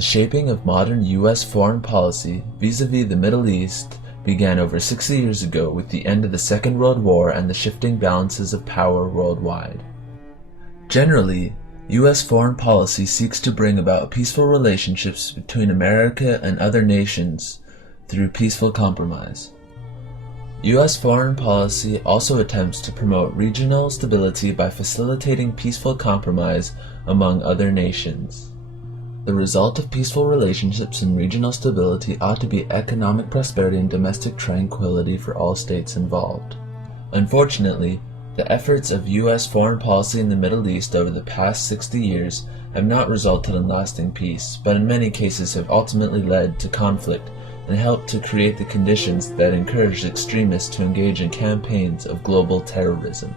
The shaping of modern U.S. foreign policy vis-à-vis the Middle East began over 60 years ago with the end of the Second World War and the shifting balances of power worldwide. Generally, U.S. foreign policy seeks to bring about peaceful relationships between America and other nations through peaceful compromise. U.S. foreign policy also attempts to promote regional stability by facilitating peaceful compromise among other nations. The result of peaceful relationships and regional stability ought to be economic prosperity and domestic tranquility for all states involved. Unfortunately, the efforts of U.S. foreign policy in the Middle East over the past 60 years have not resulted in lasting peace, but in many cases have ultimately led to conflict and helped to create the conditions that encouraged extremists to engage in campaigns of global terrorism.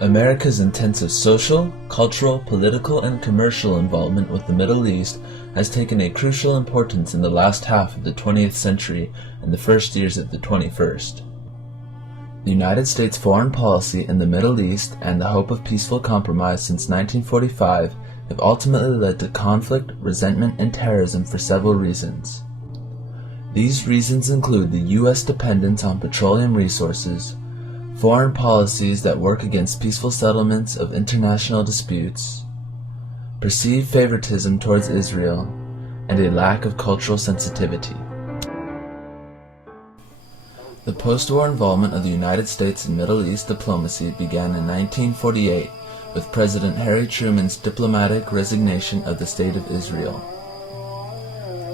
America's intensive social, cultural, political, and commercial involvement with the Middle East has taken a crucial importance in the last half of the 20th century and the first years of the 21st. The United States foreign policy in the Middle East and the hope of peaceful compromise since 1945 have ultimately led to conflict, resentment, and terrorism for several reasons. These reasons include the U.S. dependence on petroleum resources, foreign policies that work against peaceful settlements of international disputes, perceived favoritism towards Israel, and a lack of cultural sensitivity. The post-war involvement of the United States in Middle East diplomacy began in 1948 with President Harry Truman's diplomatic resignation of the State of Israel.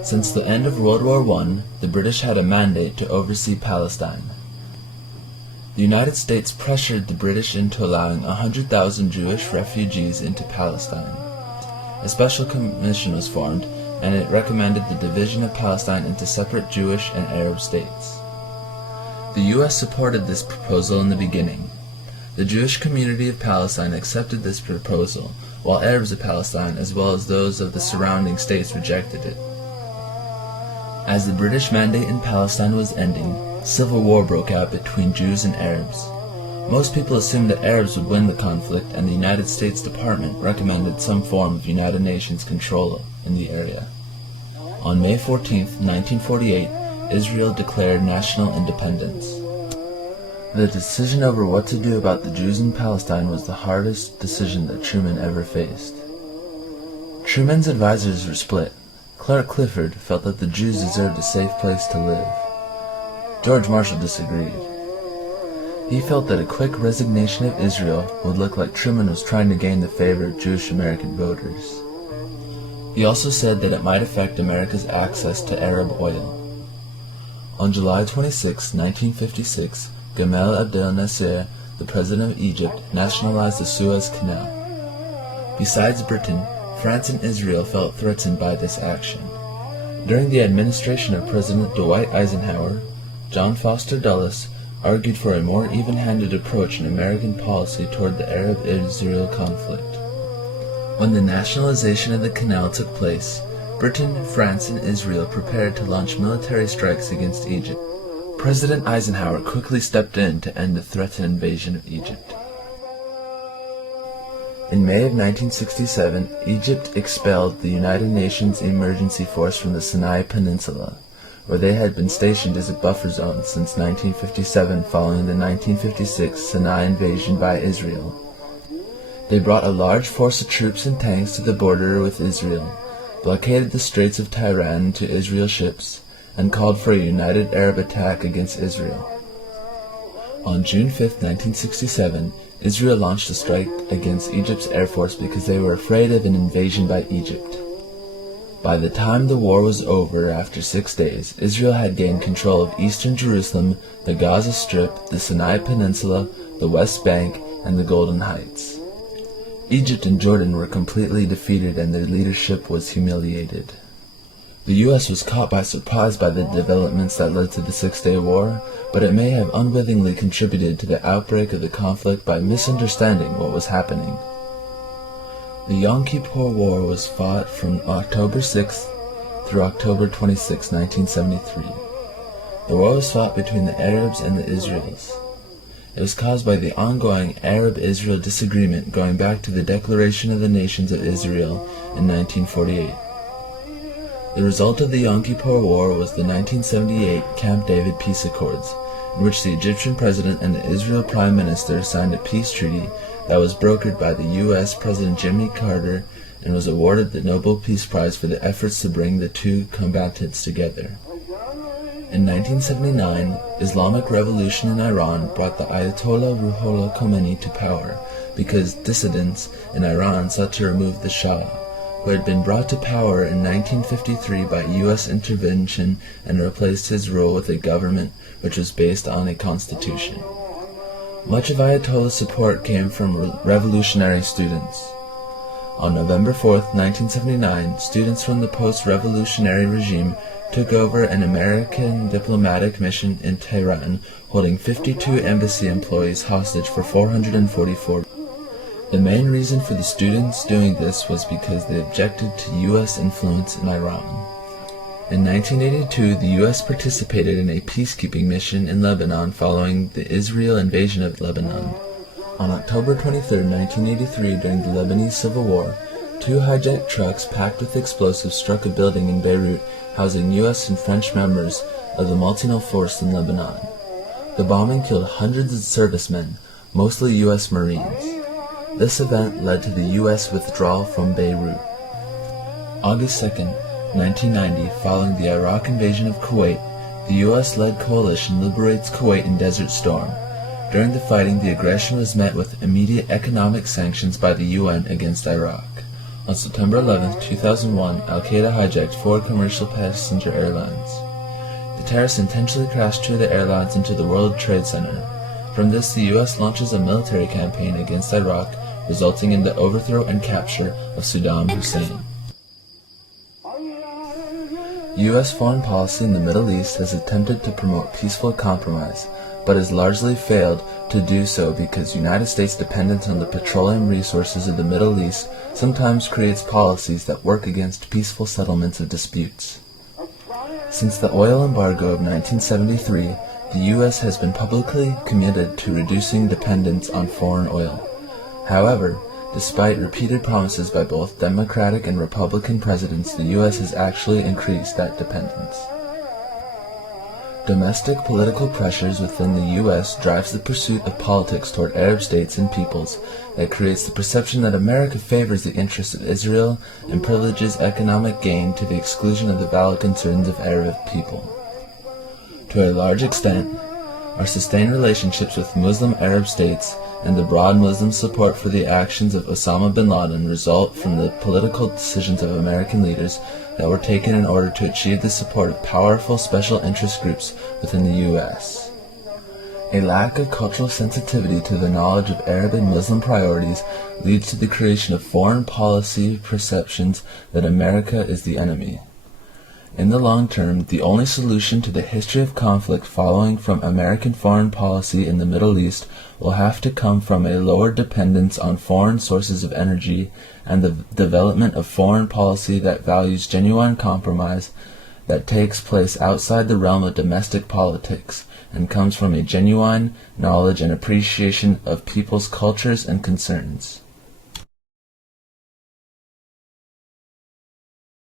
Since the end of World War I, the British had a mandate to oversee Palestine. The United States pressured the British into allowing 100,000 Jewish refugees into Palestine. A special commission was formed, and it recommended the division of Palestine into separate Jewish and Arab states. The U.S. supported this proposal in the beginning. The Jewish community of Palestine accepted this proposal, while Arabs of Palestine, as well as those of the surrounding states, rejected it. As the British mandate in Palestine was ending, civil war broke out between Jews and Arabs. Most people assumed that Arabs would win the conflict, and the United States Department recommended some form of United Nations control in the area. On May 14, 1948, Israel declared national independence. The decision over what to do about the Jews in Palestine was the hardest decision that Truman ever faced. Truman's advisors were split. Clark Clifford felt that the Jews deserved a safe place to live. George Marshall disagreed. He felt that a quick resignation of Israel would look like Truman was trying to gain the favor of Jewish American voters. He also said that it might affect America's access to Arab oil. On July 26, 1956, Gamal Abdel Nasser, the president of Egypt, nationalized the Suez Canal. Besides Britain, France and Israel felt threatened by this action. During the administration of President Dwight Eisenhower, John Foster Dulles argued for a more even-handed approach in American policy toward the Arab-Israel conflict. When the nationalization of the canal took place, Britain, France, and Israel prepared to launch military strikes against Egypt. President Eisenhower quickly stepped in to end the threatened invasion of Egypt. In May of 1967, Egypt expelled the United Nations Emergency Force from the Sinai Peninsula, where they had been stationed as a buffer zone since 1957 following the 1956 Sinai invasion by Israel. They brought a large force of troops and tanks to the border with Israel, blockaded the Straits of Tiran to Israel ships, and called for a united Arab attack against Israel. On June 5, 1967, Israel launched a strike against Egypt's air force because they were afraid of an invasion by Egypt. By the time the war was over after 6 days, Israel had gained control of eastern Jerusalem, the Gaza Strip, the Sinai Peninsula, the West Bank, and the Golden Heights. Egypt and Jordan were completely defeated and their leadership was humiliated. The U.S. was caught by surprise by the developments that led to the Six-Day War, but it may have unwittingly contributed to the outbreak of the conflict by misunderstanding what was happening. The Yom Kippur War was fought from October 6th through October 26, 1973. The war was fought between the Arabs and the Israelis. It was caused by the ongoing Arab-Israel disagreement going back to the Declaration of the Nations of Israel in 1948. The result of the Yom Kippur War was the 1978 Camp David Peace Accords, in which the Egyptian president and the Israel prime minister signed a peace treaty that was brokered by the U.S. President Jimmy Carter and was awarded the Nobel Peace Prize for the efforts to bring the two combatants together. In 1979, Islamic Revolution in Iran brought the Ayatollah Ruhollah Khomeini to power because dissidents in Iran sought to remove the Shah, who had been brought to power in 1953 by U.S. intervention and replaced his rule with a government which was based on a constitution. Much of Ayatollah's support came from revolutionary students. On November 4, 1979, students from the post-revolutionary regime took over an American diplomatic mission in Tehran, holding 52 embassy employees hostage for 444. The main reason for the students doing this was because they objected to U.S. influence in Iran. In 1982, the U.S. participated in a peacekeeping mission in Lebanon following the Israel invasion of Lebanon. On October 23, 1983, during the Lebanese Civil War, 2 hijacked trucks packed with explosives struck a building in Beirut housing U.S. and French members of the Multinational Force in Lebanon. The bombing killed hundreds of servicemen, mostly U.S. Marines. This event led to the U.S. withdrawal from Beirut. August 2, 1990, following the Iraq invasion of Kuwait, the U.S.-led coalition liberates Kuwait in Desert Storm. During the fighting, the aggression was met with immediate economic sanctions by the UN against Iraq. On September 11, 2001, Al-Qaeda hijacked 4 commercial passenger airlines. The terrorists intentionally crashed 2 of the airlines into the World Trade Center. From this, the U.S. launches a military campaign against Iraq, resulting in the overthrow and capture of Saddam Hussein. U.S. foreign policy in the Middle East has attempted to promote peaceful compromise, but has largely failed to do so because United States' dependence on the petroleum resources of the Middle East sometimes creates policies that work against peaceful settlements of disputes. Since the oil embargo of 1973, the U.S. has been publicly committed to reducing dependence on foreign oil. However, despite repeated promises by both Democratic and Republican presidents, the U.S. has actually increased that dependence. Domestic political pressures within the U.S. drives the pursuit of politics toward Arab states and peoples that creates the perception that America favors the interests of Israel and privileges economic gain to the exclusion of the valid concerns of Arab people. To a large extent, our sustained relationships with Muslim Arab states and the broad Muslim support for the actions of Osama bin Laden result from the political decisions of American leaders that were taken in order to achieve the support of powerful special interest groups within the U.S. A lack of cultural sensitivity to the knowledge of Arab and Muslim priorities leads to the creation of foreign policy perceptions that America is the enemy. In the long term, the only solution to the history of conflict following from American foreign policy in the Middle East will have to come from a lower dependence on foreign sources of energy and the development of foreign policy that values genuine compromise that takes place outside the realm of domestic politics and comes from a genuine knowledge and appreciation of people's cultures and concerns.